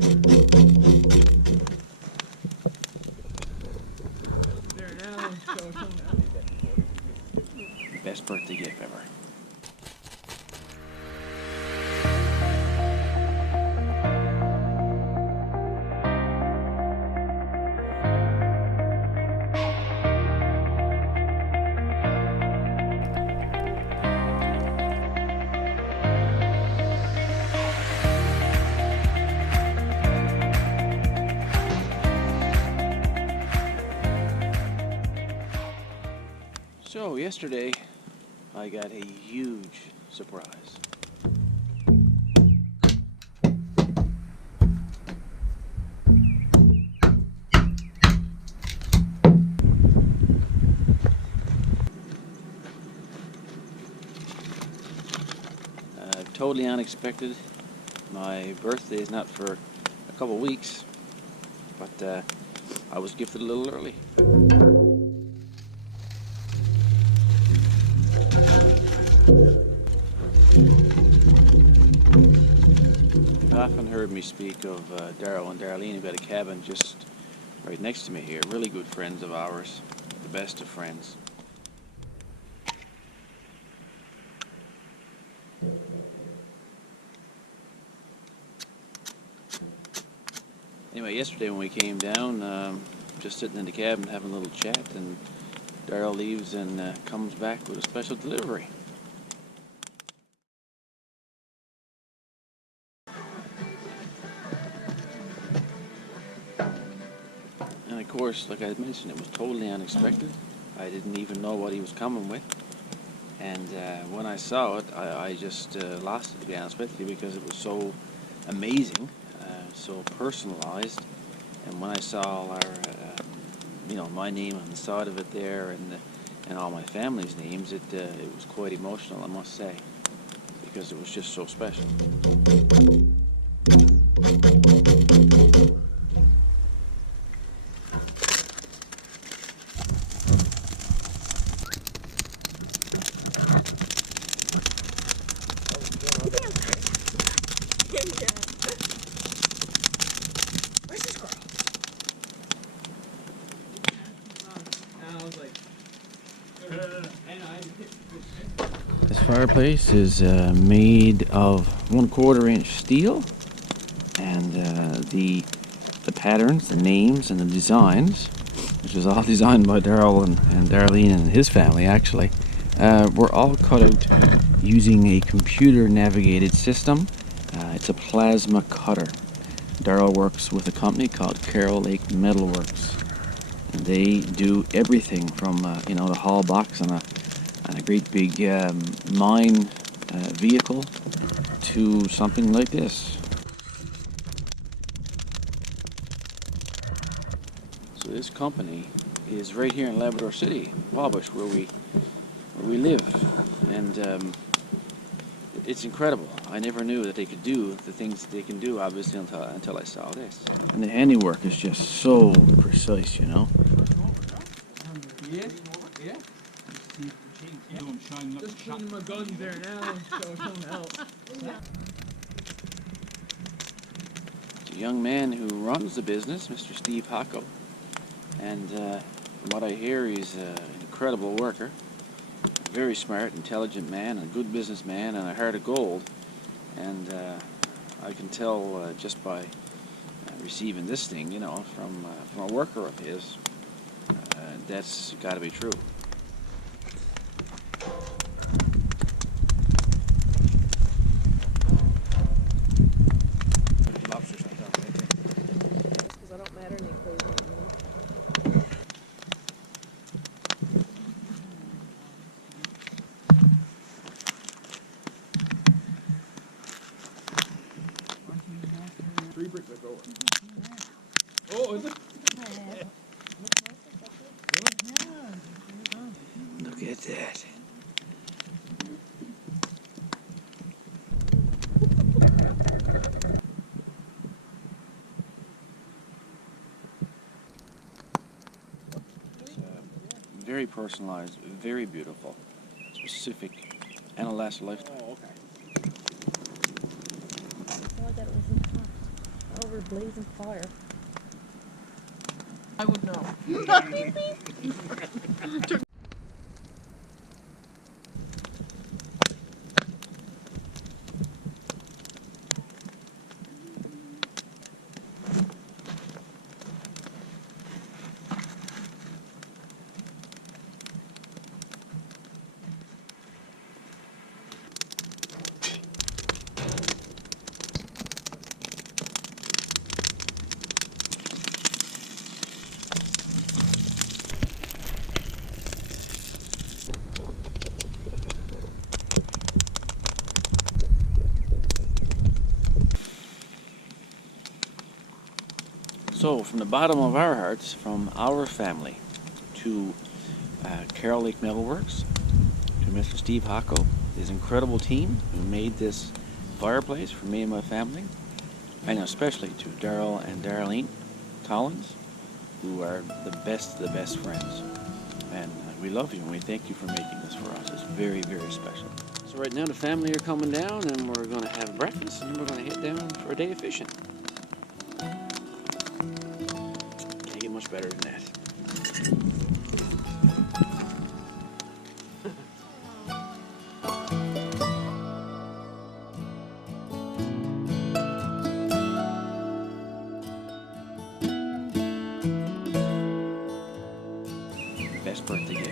There now, show now. Best birthday gift ever. So yesterday I got a huge surprise. Totally unexpected. My birthday is not for a couple of weeks, but I was gifted a little early. You've often heard me speak of Darryl and Darlene, who've got a cabin just right next to me here. Really good friends of ours, the best of friends. Anyway, yesterday when we came down, just sitting in the cabin having a little chat, and Darryl leaves and comes back with a special delivery. And of course, like I mentioned, it was totally unexpected. I didn't even know what he was coming with. And when I saw it, I just lost it, to be honest with you, because it was so amazing, so personalized. And when I saw all our, my name on the side of it there, and all my family's names, it was quite emotional, I must say, because it was just so special. This fireplace is made of 1/4 inch steel, and the patterns, the names, and the designs, which was all designed by Darryl and Darlene and his family actually, were all cut out using a computer navigated system. It's a plasma cutter. Darryl works with a company called Carroll Lake Metalworks, and they do everything from the haul box on a great big mine vehicle to something like this. So this company is right here in Labrador City, Wabash, where we live, and it's incredible. I never knew that they could do the things that they can do, obviously, until I saw this. And the handiwork is just so precise, you know. Yeah. Yeah. Just shooting my guns there now, show something else. It's a young man who runs the business, Mr. Steve Hocko, and from what I hear, he's an incredible worker, a very smart, intelligent man, a good businessman, and a heart of gold. And I can tell just by receiving this thing, from a worker of his, that's got to be true. Oh, is it? Look at that. It's very personalized, very beautiful, specific, and it'll last a lifetime. Oh, okay. over blazing fire. I would know. So, from the bottom of our hearts, from our family, to Carroll Lake Metalworks, to Mr. Steve Hocko, his incredible team who made this fireplace for me and my family, and especially to Darryl and Darlene Collins, who are the best of the best friends. And we love you and we thank you for making this for us. It's very, very special. So right now the family are coming down and we're going to have breakfast and then we're going to head down for a day of fishing. Can't get much better than that. Best birthday gift.